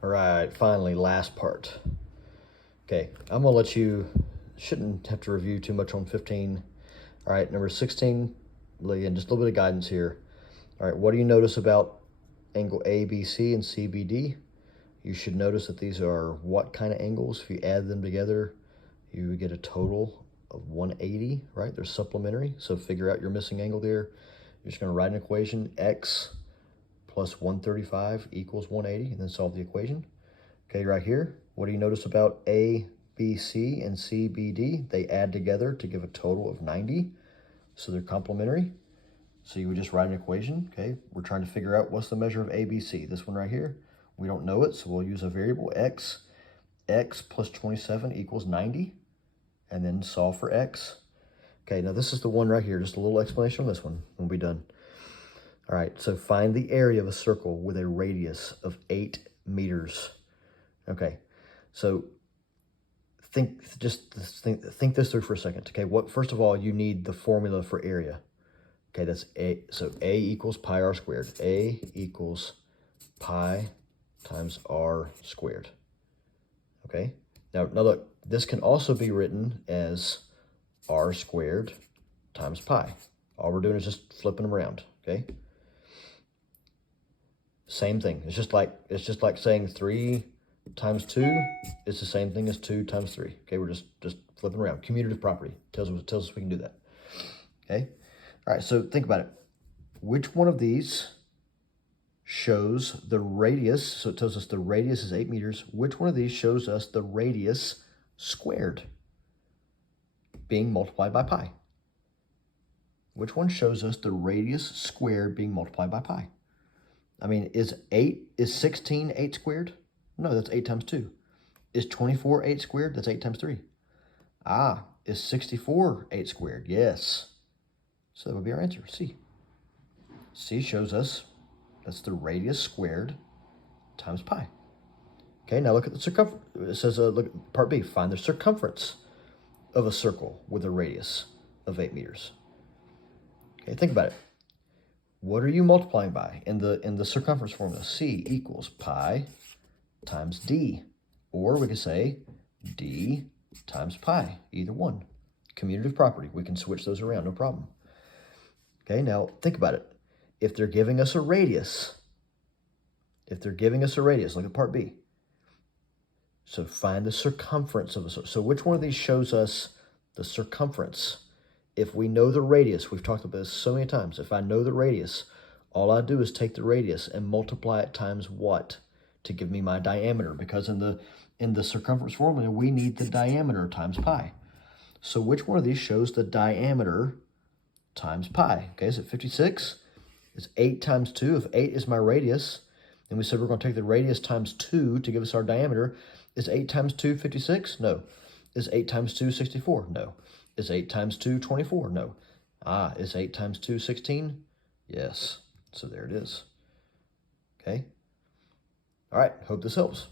All right, finally, last part. Okay, I'm gonna let you, shouldn't have to review too much on 15. All right, number 16, again, just a little bit of guidance here. All right, what do you notice about angle ABC and CBD? You should notice that these are what kind of angles? If you add them together, you get a total of 180, right? They're supplementary, so figure out your missing angle there. You're just gonna write an equation, x plus 135 equals 180, and then solve the equation. Okay, right here, what do you notice about A, B, C, and C, B, D? They add together to give a total of 90, so they're complementary. So you would just write an equation, okay? We're trying to figure out what's the measure of ABC. This one right here, we don't know it, so we'll use a variable x. X plus 27 equals 90, and then solve for x. Okay, now this is the one right here, just a little explanation on this one, we'll be done. All right, so find the area of a circle with a radius of 8 meters. Okay, so think this through for a second. Okay, first of all, you need the formula for area. Okay, that's A, so A equals pi r squared. A equals pi times r squared. Okay, now look, this can also be written as r squared times pi. All we're doing is just flipping them around, okay? Same thing. It's just like saying 3 times 2 is the same thing as 2 times 3. Okay, we're just flipping around. Commutative property tells us we can do that. Okay? All right, so think about it. Which one of these shows the radius? So it tells us the radius is 8 meters. Which one of these shows us the radius squared being multiplied by pi? Which one shows us the radius squared being multiplied by pi? I mean, is 16 8 squared? No, that's 8 times 2. Is 24 8 squared? That's 8 times 3. Ah, is 64 8 squared? Yes. So that would be our answer, C. C shows us that's the radius squared times pi. Okay, now look at the circumference. It says, look at part B, find the circumference of a circle with a radius of 8 meters. Okay, think about it. What are you multiplying by in the circumference formula? C equals pi times d. Or we could say d times pi, either one. Commutative property, we can switch those around, no problem. Okay, now think about it. If they're giving us a radius, look at part B. So find the circumference of a circle. So which one of these shows us the circumference? If we know the radius, we've talked about this so many times. If I know the radius, all I do is take the radius and multiply it times what to give me my diameter? Because in the circumference formula, we need the diameter times pi. So which one of these shows the diameter times pi? Okay, is it 56? It's 8 times 2. If 8 is my radius, and we said we're going to take the radius times 2 to give us our diameter, is 8 times 2 56? No. Is 8 times 2 64? No. Is 8 times 2 24? No. Ah, is 8 times 2 16? Yes. So there it is. Okay. All right. Hope this helps.